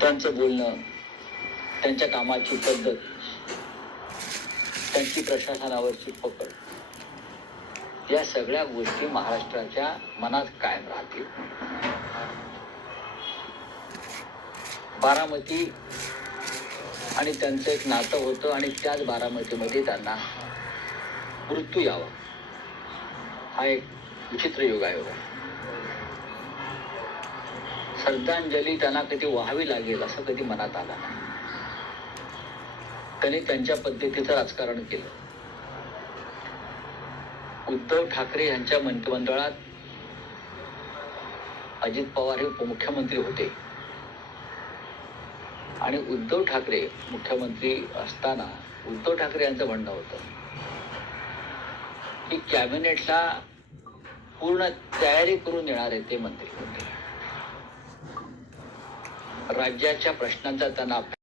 त्यांचं बोलणं, त्यांच्या कामाची पद्धत, त्यांची प्रशासनावरची पकड, या सगळ्या गोष्टी महाराष्ट्राच्या मनात कायम राहतील. बारामती आणि त्यांचं एक नातं होतं आणि त्याच बारामतीमध्ये त्यांना मृत्यू यावा, हा एक विचित्र योगायोग आहे. श्रद्धांजली त्यांना कधी व्हावी लागेल असं कधी मनात आलं नाही. त्यांनी त्यांच्या पद्धतीचं राजकारण केलं. उद्धव ठाकरे यांच्या मंत्रिमंडळात अजित पवार हे उपमुख्यमंत्री होते आणि उद्धव ठाकरे मुख्यमंत्री असताना उद्धव ठाकरे यांचं म्हणणं होतं की कॅबिनेटला पूर्ण तयारी करून येणारे ते मंत्री होते. राज्याच्या प्रश्नांचा त्यांना